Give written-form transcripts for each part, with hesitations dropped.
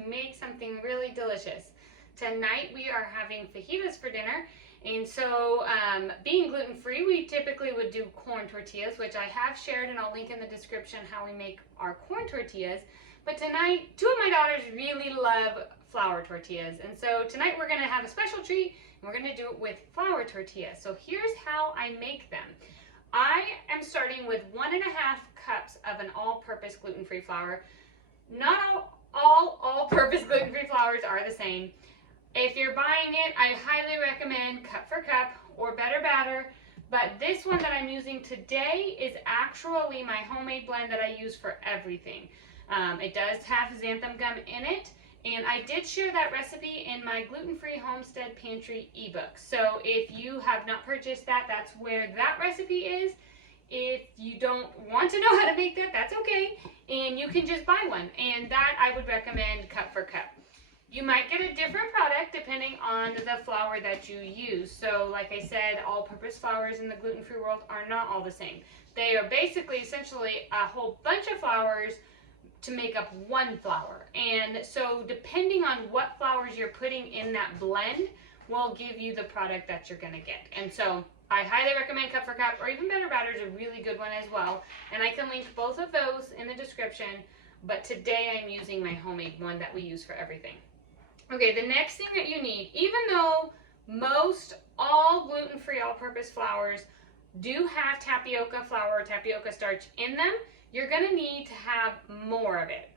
to make something really delicious. Tonight we are having fajitas for dinner, and so being gluten-free, we typically would do corn tortillas, which I have shared, and I'll link in the description how we make our corn tortillas. But tonight, two of my daughters really love flour tortillas, and so tonight we're going to have a special treat, and we're going to do it with flour tortillas. So here's how I make them. I am starting with 1.5 cups of an all-purpose gluten-free flour. Not all all-purpose gluten-free flours are the same. If you're buying it, I highly recommend cup for cup or better batter. But this one that I'm using today is actually my homemade blend that I use for everything. It does have xanthan gum in it, and I did share that recipe in my gluten-free homestead pantry ebook. So if you have not purchased that, that's where that recipe is. If you don't want to know how to make that, that's okay, and you can just buy one, and that I would recommend cup for cup. You might get a different product depending on the flour that you use. So like I said, all-purpose flours in the gluten-free world are not all the same. They are basically essentially a whole bunch of flours to make up one flour. And so depending on what flours you're putting in that blend will give you the product that you're going to get. And so I highly recommend cup for cup, or even better batter is a really good one as well. And I can link both of those in the description. But today I'm using my homemade one that we use for everything. Okay, the next thing that you need, even though most all gluten-free all-purpose flours do have tapioca flour or tapioca starch in them, you're going to need to have more of it.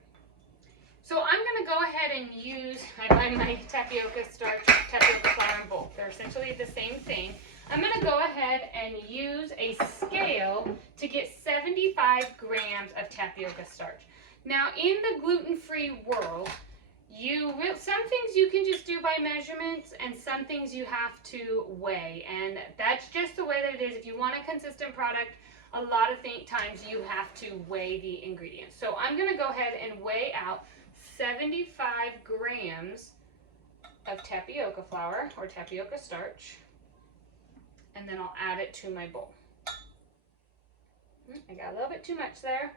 So I'm going to go ahead and use, I buy my tapioca starch, tapioca flour in bulk. They're essentially the same thing. I'm going to go ahead and use a scale to get 75 grams of tapioca starch. Now in the gluten-free world, some things you can just do by measurements, and some things you have to weigh, and that's just the way that it is. If you want a consistent product, a lot of times you have to weigh the ingredients. So I'm going to go ahead and weigh out 75 grams of tapioca flour or tapioca starch, and then I'll add it to my bowl. I got a little bit too much there.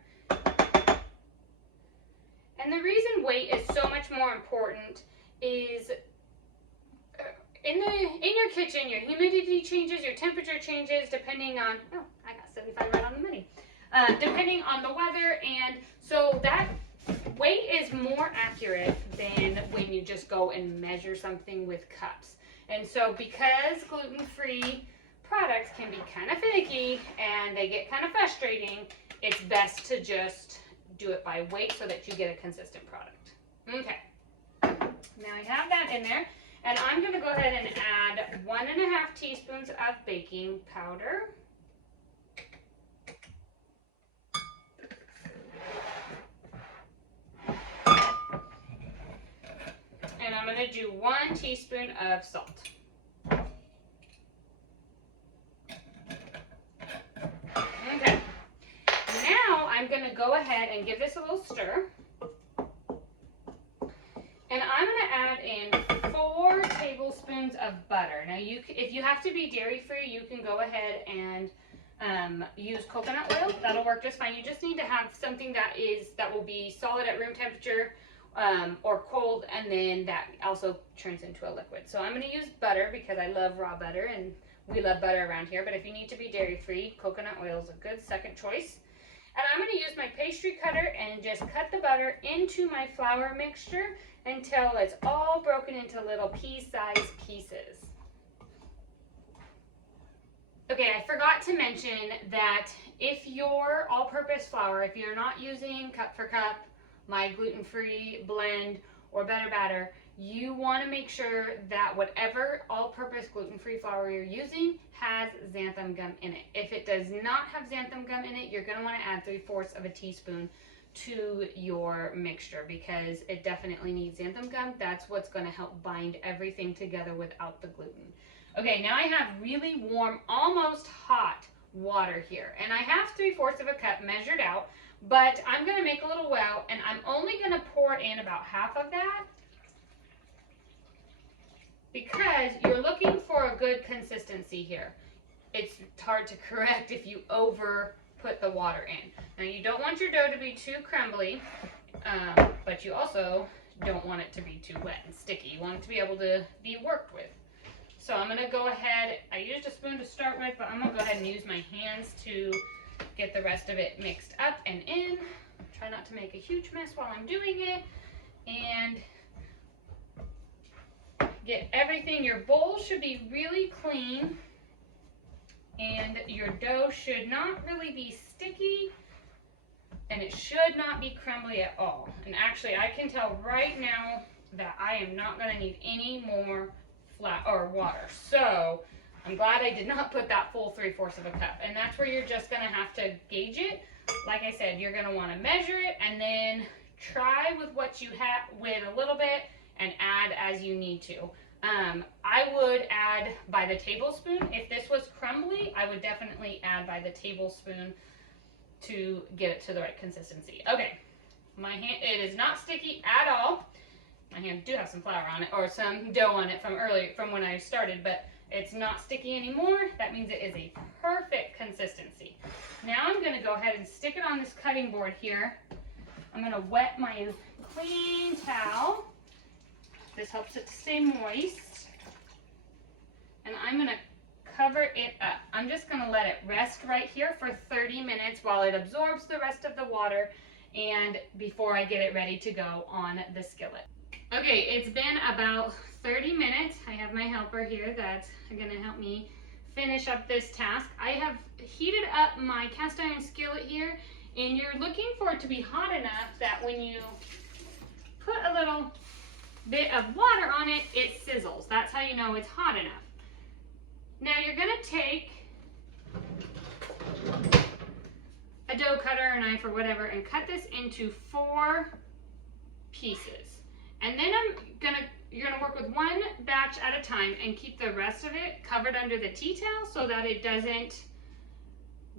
And the reason weight is so much more important is in your kitchen, your humidity changes, your temperature changes depending on, oh, I got 75 right on the money, depending on the weather. And so that weight is more accurate than when you just go and measure something with cups. And so because gluten-free products can be kind of finicky and they get kind of frustrating, it's best to just do it by weight so that you get a consistent product. Okay, now I have that in there, and I'm going to go ahead and add 1.5 teaspoons of baking powder. And I'm going to do 1 teaspoon of salt. Okay. Now I'm going to go ahead and give this a little stir. And I'm going to add in 4 tablespoons of butter. Now, if you have to be dairy-free, you can go ahead and use coconut oil. That'll work just fine. You just need to have something that will be solid at room temperature or cold, and then that also turns into a liquid. So I'm going to use butter because I love raw butter, and we love butter around here. But if you need to be dairy-free, coconut oil is a good second choice. And I'm going to use my pastry cutter and just cut the butter into my flour mixture until it's all broken into little pea-sized pieces. Okay, I forgot to mention that if your all-purpose flour, if you're not using cup for cup, my gluten-free blend, or better batter, you want to make sure that whatever all-purpose gluten-free flour you're using has xanthan gum in it. If it does not have xanthan gum in it, you're going to want to add 3/4 of a teaspoon to your mixture because it definitely needs xanthan gum. That's what's going to help bind everything together without the gluten. Okay, now I have really warm, almost hot water here, and I have 3/4 of a cup measured out, but I'm going to make a little well, and I'm only going to pour in about half of that, because you're looking for a good consistency here. It's hard to correct if you over put the water in. Now you don't want your dough to be too crumbly, but you also don't want it to be too wet and sticky. You want it to be able to be worked with. So I'm gonna go ahead, I used a spoon to start with, but I'm gonna go ahead and use my hands to get the rest of it mixed up and in. Try not to make a huge mess while I'm doing it. And get everything, your bowl should be really clean and your dough should not really be sticky and it should not be crumbly at all. And actually I can tell right now that I am not gonna need any more flour or water. So I'm glad I did not put that full 3/4 of a cup. And that's where you're just gonna have to gauge it. Like I said, you're gonna wanna measure it and then try with what you have with a little bit and add as you need to. I would add by the tablespoon. If this was crumbly, I would definitely add by the tablespoon to get it to the right consistency. Okay, my hand, it is not sticky at all. My hands do have some flour on it or some dough on it from when I started, but it's not sticky anymore. That means it is a perfect consistency. Now I'm gonna go ahead and stick it on this cutting board here. I'm gonna wet my clean towel. This helps it to stay moist. And I'm gonna cover it up. I'm just gonna let it rest right here for 30 minutes while it absorbs the rest of the water and before I get it ready to go on the skillet. Okay, it's been about 30 minutes. I have my helper here that's gonna help me finish up this task. I have heated up my cast iron skillet here, and you're looking for it to be hot enough that when you put a little bit of water on it, it sizzles. That's how you know it's hot enough. Now you're gonna take a dough cutter or knife or whatever and cut this into 4 pieces. And then you're gonna work with one batch at a time and keep the rest of it covered under the tea towel so that it doesn't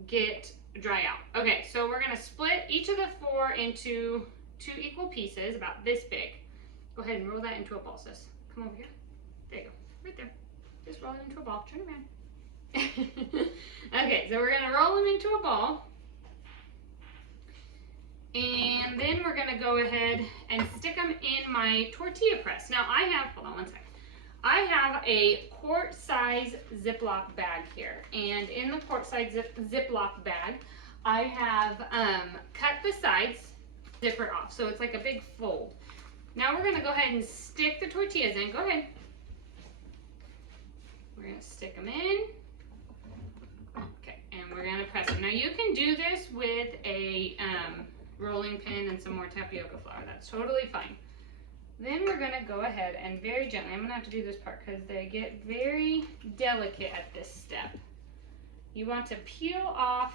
get dry out. Okay, so we're gonna split each of the 4 into 2 equal pieces, about this big. Go ahead and roll that into a ball, sis. Come over here. There you go, right there. Just roll it into a ball, turn around. Okay, so we're gonna roll them into a ball. And then we're gonna go ahead and stick them in my tortilla press. Now I have, hold on one second. I have a quart size Ziploc bag here. And in the quart size Ziploc bag, I have cut the sides, zipper off. So it's like a big fold. Now we're gonna go ahead and stick the tortillas in. Go ahead. We're gonna stick them in. Okay, and we're gonna press them. Now you can do this with a rolling pin and some more tapioca flour. That's totally fine. Then we're gonna go ahead and very gently, I'm gonna have to do this part because they get very delicate at this step. You want to peel off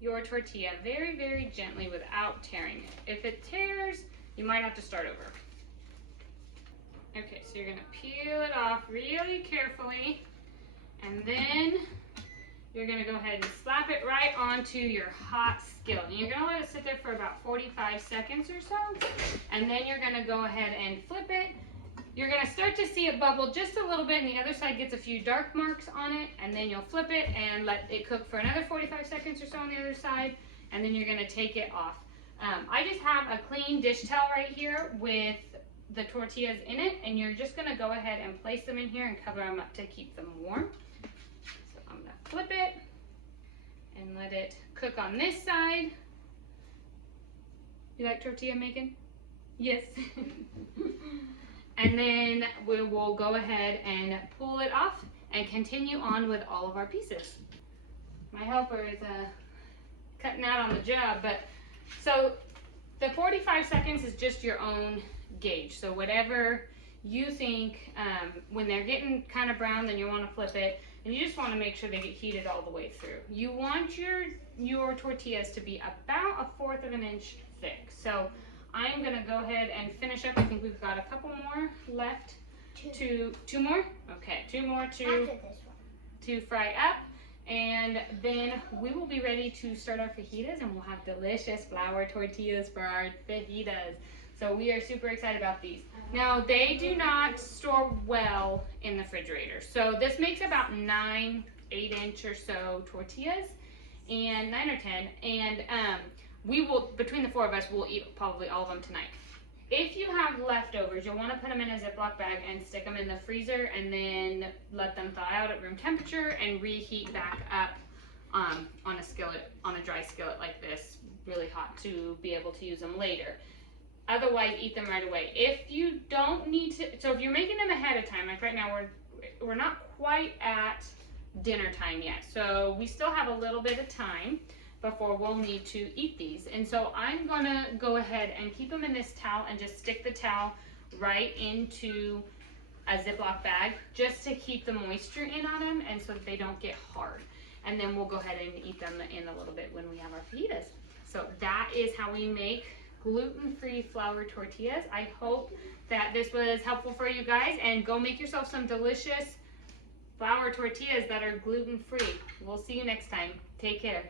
your tortilla very, very gently without tearing it. If it tears, you might have to start over. Okay, so you're gonna peel it off really carefully, and then you're gonna go ahead and slap it right onto your hot skillet. And you're gonna let it sit there for about 45 seconds or so, and then you're gonna go ahead and flip it. You're gonna start to see it bubble just a little bit, and the other side gets a few dark marks on it, and then you'll flip it and let it cook for another 45 seconds or so on the other side, and then you're gonna take it off. I just have a clean dish towel right here with the tortillas in it, and you're just gonna go ahead and place them in here and cover them up to keep them warm. So I'm gonna flip it and let it cook on this side. You like tortilla making? Yes. And then we will go ahead and pull it off and continue on with all of our pieces. My helper is cutting out on the job, but so the 45 seconds is just your own gauge. So whatever you think, when they're getting kind of brown, then you want to flip it, and you just want to make sure they get heated all the way through. You want your tortillas to be about 1/4 of an inch thick. So I'm gonna go ahead and finish up. I think we've got a couple more left. Two more? Okay, 2 more to fry up. And then we will be ready to start our fajitas, and we'll have delicious flour tortillas for our fajitas. So we are super excited about these. Now they do not store well in the refrigerator. So this makes about 8-inch or so tortillas, and 9 or 10. And we will, between the 4 of us, we'll eat probably all of them tonight. If you have leftovers, you'll want to put them in a Ziploc bag and stick them in the freezer and then let them thaw out at room temperature and reheat back up on a skillet, on a dry skillet like this, really hot, to be able to use them later. Otherwise, eat them right away. If you don't need to, so if you're making them ahead of time, like right now we're not quite at dinner time yet, so we still have a little bit of time before we'll need to eat these. And so I'm gonna go ahead and keep them in this towel and just stick the towel right into a Ziploc bag just to keep the moisture in on them and so that they don't get hard. And then we'll go ahead and eat them in a little bit when we have our fajitas. So that is how we make gluten-free flour tortillas. I hope that this was helpful for you guys, and go make yourself some delicious flour tortillas that are gluten-free. We'll see you next time. Take care.